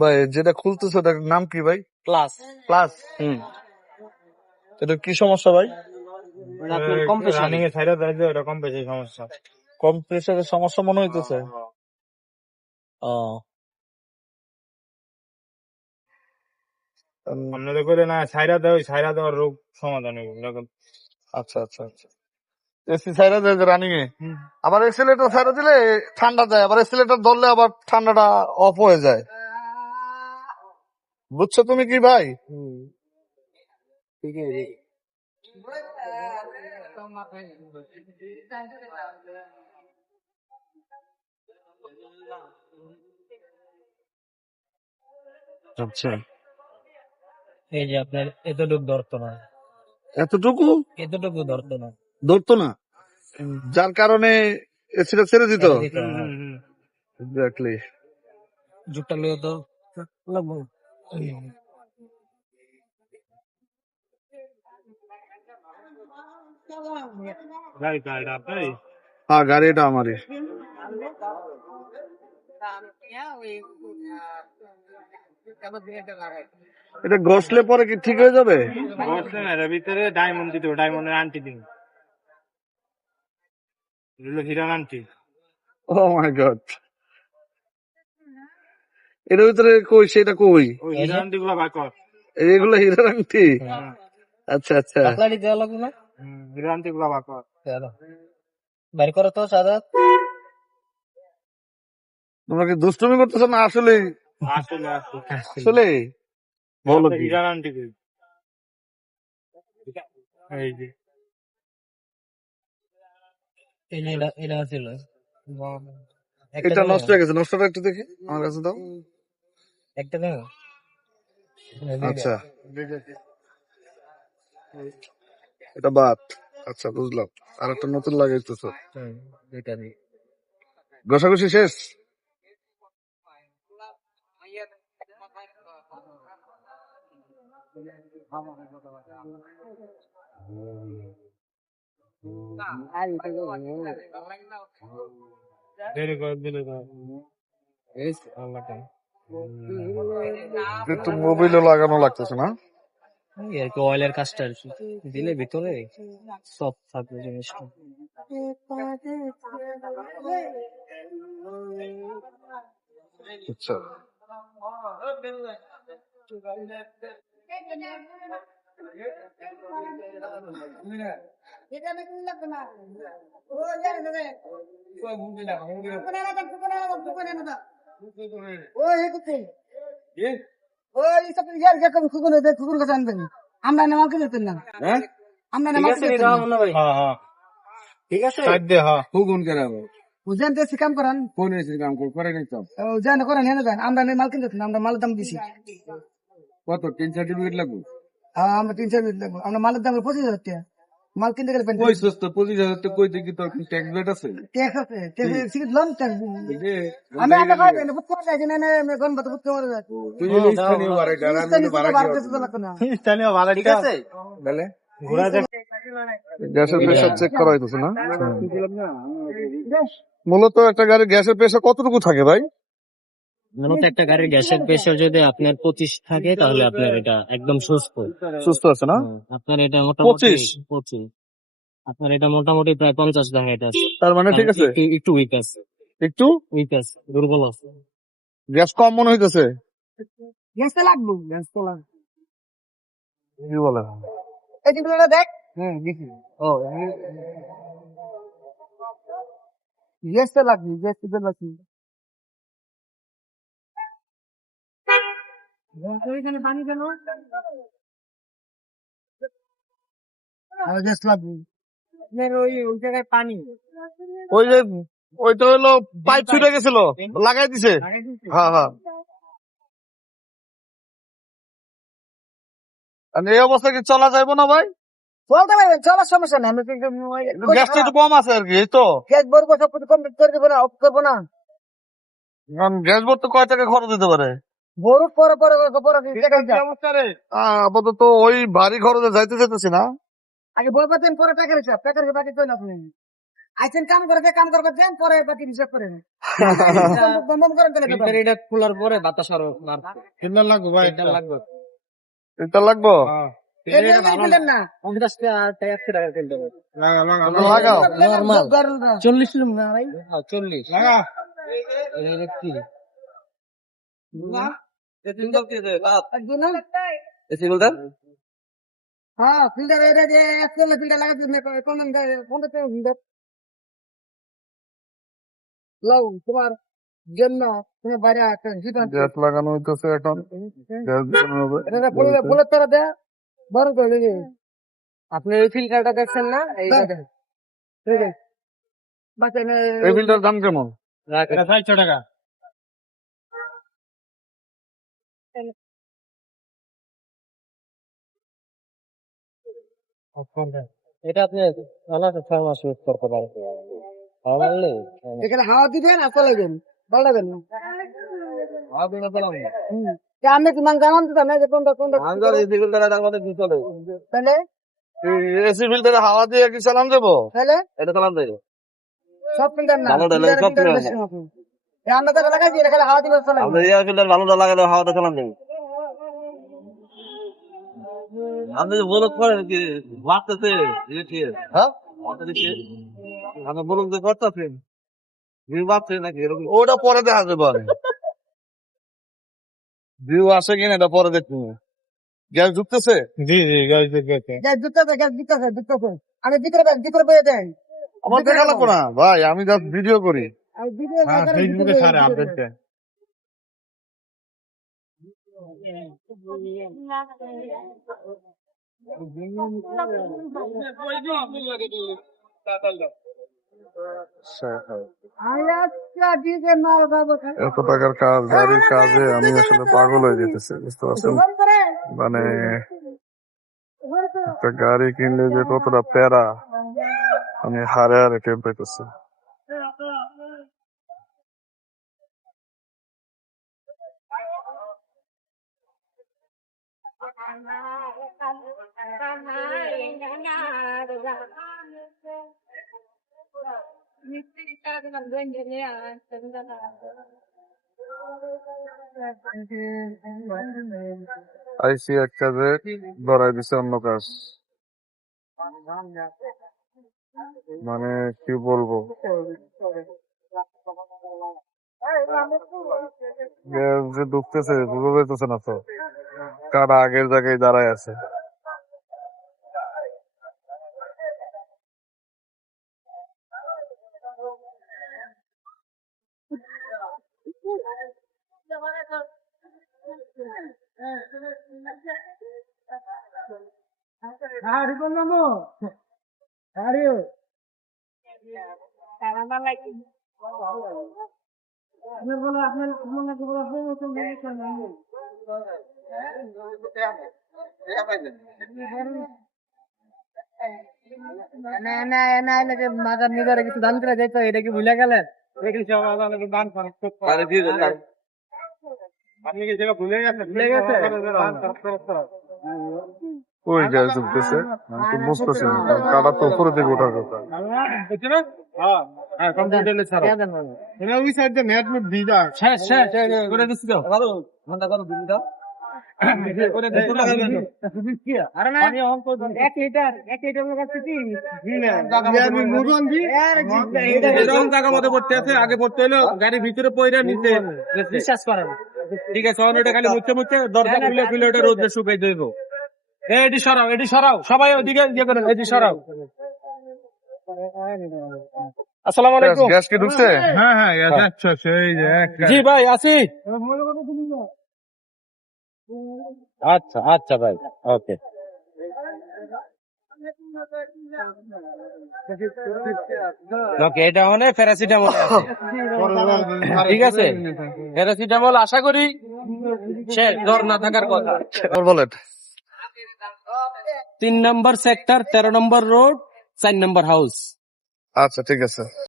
ভাই যেটা খুলতেছে ওটার নাম কি ভাই? Plus plus. এটা কি সমস্যা ভাই? রানিং এর সাইডে দাঁড়িয়ে ওটা কম বেশি সমস্যা। কম্প্রেসারের সমস্যা মনে হইতেছে। আপনাদের করে না সাইরা দেয়, ওই সাইরা দেওয়ার রোগ সমাধান হবে এরকম। আচ্ছা আচ্ছা আচ্ছা। এসি ছাইরা দেয় রানিং এ, আবার এক্সিলেটর ছাইরা দিলে ঠান্ডা যায়, আবার এক্সিলেটর ধরলে আবার ঠান্ডাটা অফ হয়ে যায়। বুঝছো তুমি কি ভাই? ঠিক আছে। আচ্ছা, এই যে আপনার এতটুকু ধরতো না, এতটুকু ধরতো না, ধরতো না, যার কারণে এসিটা ছেড়ে দিত। এক্স্যাক্টলি। জুটটা লিও তো লাগবো। হ্যাঁ, গাড়িটা আমারই। এটা ঘষলে পরে কি ঠিক হয়ে যাবে? ভিতরে ডায়মন্ড দিতে, ডায়মন্ডের আন্টি দিন, হিরান আন্টি। ও মাই গড, এর ভিতরে কই সেটা কই? হিরান আন্টি গুলা ভাগ কর, এগুলো হীরার আংটি। আচ্ছা আচ্ছা, হিরান আন্টি গুলা ভাগ কর, বাইর করো তো সাদা। তোমরা কি দুষ্টুমি করতেছো না আসলে? আসলে আসলে বলো কি? হিরান আন্টি এই যে এটা ছিল, এটা নষ্ট হয়ে গেছে, নষ্টটা একটু দেখি আমার কাছে দাও। একটা দেন। আচ্ছা, এটা বাদ। আচ্ছা বুঝলাম, আর একটা নতুন লাগাইতেছো। দুইটা দিই। ঘষাঘষি শেষ? দেরি করে দিলে একটু মোবিলও লাগানো লাগতেছে না? আর কি অয়েলের কাজটা দিলে ভিতরে সব থাকবে জিনিসটা। আচ্ছা, আমরা নেওয়া কি যেতেন না, আমরা নেওয়া কি যেতেন না। ঠিক আছে, হুকুন কেরাবো বুঝলেন তো কাম করেন, কোন এসে কাম করে নাই তো যেন করেন হেন যান, আমরা মাল কিনতে যেতেন না, আমরা মালের দাম দিছি। কত 3 সার্টিফিকেট লাগবে? আমরা 3 মিনিট লাগবো, আমরা মালের দাম 25,000 টাকা, মাল কিনতে গেলে কই সস্তা 25,000 তো কই দেখি তোর ট্যাক্স বেট আছে? ট্যাক্স আছে, ট্যাক্স লোন ট্যাক্স আমি আগে পাই না, বুঝতে পারছি না, আমি গন বাত বুঝতে পারছি। তুই স্থানীয় বাড়াইটা আমি বাড়াই স্থানীয় বাড়াই, ঠিক আছে বলে ঘোরা যায়। গ্যাসের প্রেসার চেক করা হইতেছে না? মূলত একটা গাড়ির গ্যাসের প্রেসার কতটুকু থাকে ভাই? মূলত একটা গাড়ির গ্যাসের প্রেসার যদি আপনার 25 থাকে তাহলে আপনার এটা একদম সুস্থ সুস্থ আছে না? আপনার এটা মোটামুটি 25, আপনার এটা মোটামুটি প্রায় 50 দেখাইতে আছে। তার মানে ঠিক আছে, একটু উইক আছে, একটু দুর্বল আছে, গ্যাস কম মনে হইতেছে। গ্যাস তো লাগবে, গ্যাস তো লাগবে। কি বলে এই দিকগুলো দেখ, দেখি গ্যাস তো লাগবে, গ্যাস তো লাগবে। এখানে পানি কেন? গ্যাস লাগবে, ওই জায়গায় পানি, ওই যে ওইটা হলো পাইপ ছুটে গেছিল, লাগাই দিছে। হ্যাঁ হ্যাঁ, আর এই অবস্থা কি চলা যাইবো না ভাই? বলতে পারবেন চলার সমস্যা নেই, আমি গ্যাসটা একটু কম আছে আর কি, এই তো। গ্যাস ভরবো, সব কিছু কমপ্লিট করে দেবো না, অফ করবো না। কারণ গ্যাস ভরতে কয় টাকা খরচ দিতে পারে? ভরুক পরে পরে পরে আপাতত ওই ভারী খরচে যাইতে চাইতেছি না। আগে বলবেন পরে টাকার হিসাব, টাকার হিসাব বাকি চলে আপনি। আইছেন কাম করবে দেন পরে বাকি হিসাব করেন বন্ধ করেন তাহলে এটা খোলার পরে বাতাস আরো ফিল্টার লাগবে ভাই, ফিল্টার লাগবে। এটা লাগবো ফিল্টার না 50 টাকা ফিল্টার লাগাও। নরমাল 40 না ভাই, 40 লাগা। এটা কি হ্যাঁ ফিল্টার এটা যে একচুয়ালি ফিল্টার লাগাতে কোন ফিল্টার লাউ তোমার জন্য তুমি বাইরে একটা জিপান গ্যাস লাগানো হইতেছে এখন, গ্যাস দিতে হবে। এটা বলে তারা দেয় বড় করে লেগে আপনি এই ফিল্টারটা দেখছেন না, এইটা দেখেন। ঠিক আছে বাচ্চা এই বিলটার দাম কেমন? এটা 600 টাকা। এটা আপনি ভালো আছে 6 মাস ইউজ করতে পারেন। ভালো এখানে হাওয়া দিবেন আর চলে যাবেন বলবেন না আমি তোমার জানান তো না যে কোনটা কোনটা তাহলে এসি ফিল্টারে হাওয়া দিয়ে কি চালান যাবো? তাহলে এটা চালান দেয় সব ফিল্টার না ভালো ডালে সব ফিল্টার বেশি হবে আমরা তো লাগাইছি এখানে হাওয়া দিবেন চলে আপনি এয়ার ফিল্টার ভালোটা লাগালে হাওয়াটা চালান দেয়। আপনি যে বলক করেন কি বাড়তেছে হ্যাঁ আপনি বলক যে করতেছেন বাড়ছে নাকি এরকম? ওটা পরে দেখা যাবে আরে ভিউ আসে কিনা এটা পরে দেখবো। গ্যাস ঢুকতেছে? জি জি গ্যাস দিতে গ্যাস দিতেছে আমি ভিতরে বয়ে দেন আমার দেখা লাগবো না ভাই, আমি জাস্ট ভিডিও করি। আর ভিডিও ফেসবুকে সারে আপডেট দেন। এত টাকার কাজ, গাড়ির কাজে আমি আসলে পাগল হয়ে যেতেছি, বুঝতে পারছেন? মানে একটা গাড়ি কিনলে যে কতটা প্যারা আমি হারে হারে টের পাইতেছি। আইসি এক কাজে ধরাই দিছে অন্য কাজ, মানে কি বলবো, গ্যাস যে ঢুকতেছে বুঝতে পারতেছে না তো, কারা আগের জায়গায় দাঁড়ায় আছে। মাথার নিজের কিছু দান করে যেত এটা কি ভুলে গেলেন আপনি কি সেটা ভুলে গেছেন? ওই গ্যাস ঢুকতেছে, আমি তো বুঝতেছি না, কারণ কাটা তো উপরে দিকে ওঠার কথা। কম্পিউটারে ছাড়ো এটা ওই সাইড দিয়ে নেট মুট দিদা শেষ শেষ করে দিছি তো ভালো ঘন্টা কত দিন দাও করে দিছি আরে না আমি অন করে 1 লিটার কাছে কি আমি মুরন দি এটা রং জায়গা মধ্যে পড়তে আছে, আগে পড়তে হলো গাড়ির ভিতরে পয়রা নিচে বিশ্বাস করেন। ঠিক আছে অন এটা খালি মুছতে দরজা খুলে ওটা রোদে শুকাই দেব। এডি সরাও সবাই ওইদিকে ইয়ে করেন, এডি সরাও। আসসালামু আলাইকুম। গ্যাস কি ঢুকছে? হ্যাঁ হ্যাঁ আচ্ছা সেই যে জি ভাই আসি। আচ্ছা আচ্ছা ভাই ওকে। ওকে এটা হলে প্যারাসিটামল আছে, ঠিক আছে প্যারাসিটামল আশা করি সে জ্বর না থাকার কথা। বলেন 3 নম্বর সেক্টর 13 নম্বর রোড 4 নম্বর হাউস। আচ্ছা ঠিক আছে।